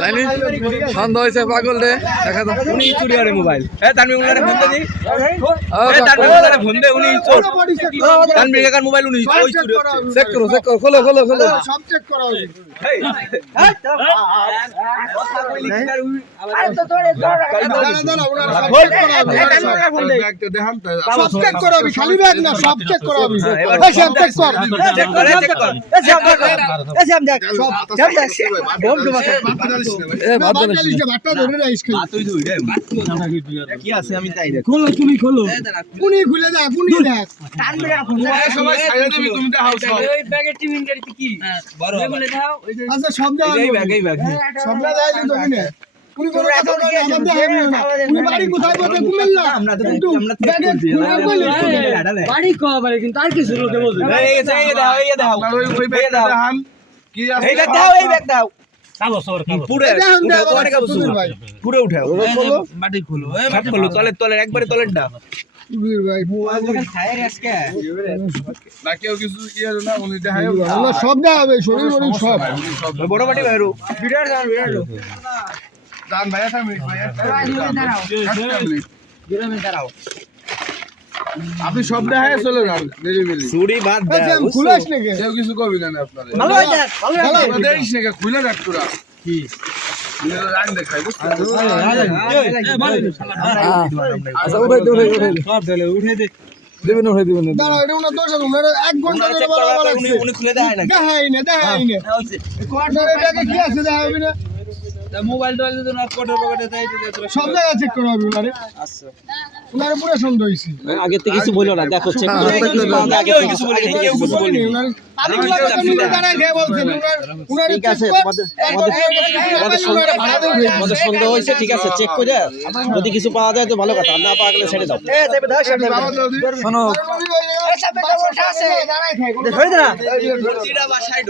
তাইনি হয়েছে পাগল রে দেখা দাও উনি চুরি করে মোবাইল ফোন দি ফোন দে উনি চোর। তানভীর কাকার মোবাইল উনি চুরি চেক করো চেক করো খোলো খোলো খোলো। সব চেক করা হবে। চেক করা খালি ব্যাগ না সব চেক করা সব চেক কর চেক করে চেক কর এ ভাত ভাত জানিস জানিস না, ভাতটা ধরে রাখিস খালি। তুই দুই কি দেখ খুলে দেখ দেখ বড় আচ্ছা সব দেওয়া এই ব্যাগ এই ব্যাগ। সব আমার দেখাবে না উনি বাড়ি কিন্তু আর কিছু লোকে পুরো উঠাও। তলে তলে একবারে তলের ডা সুধীর ভাই আমরা সব দেওয়া হবে শরীর সব। বড় বাইরো আপনি সব দেখায় চলে যান নিরিবিলি চুরি বাদ কে? কেউ কিছু কবি না আপনাদের ভালো হয় ভালো হয় দেখ। দেখিস না কে, খুলে রাখ তোরা। কি? আচ্ছা দিবেন উঠাই দিবেন দাঁড়াও এটা ওনার দোষ এক ঘণ্টা ধরে বলা বলা উনি খুলে দেয় না দেখাবি না মোবাইল টোবাইল যদি না কোটের পকেটে দেয় সব জায়গায় চেক করা হবে ওনারে ওনারে পুরো সন্দেহ হয়েছে আগে থেকে কিছু বলল না দেখো চেক কিছু কেউ কিছু আমি বলছেন ঠিক আছে আমাদের সন্দেহ ঠিক আছে চেক করে। যদি কিছু পাওয়া যায় তো ভালো কথা না পাওয়া গেলে ছেড়ে দাও। শোনো। দাঁড়ায় খায়, কোনো মুর্তিটা বা সাইড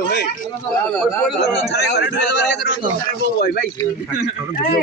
ছাড়াই করে ঢুকে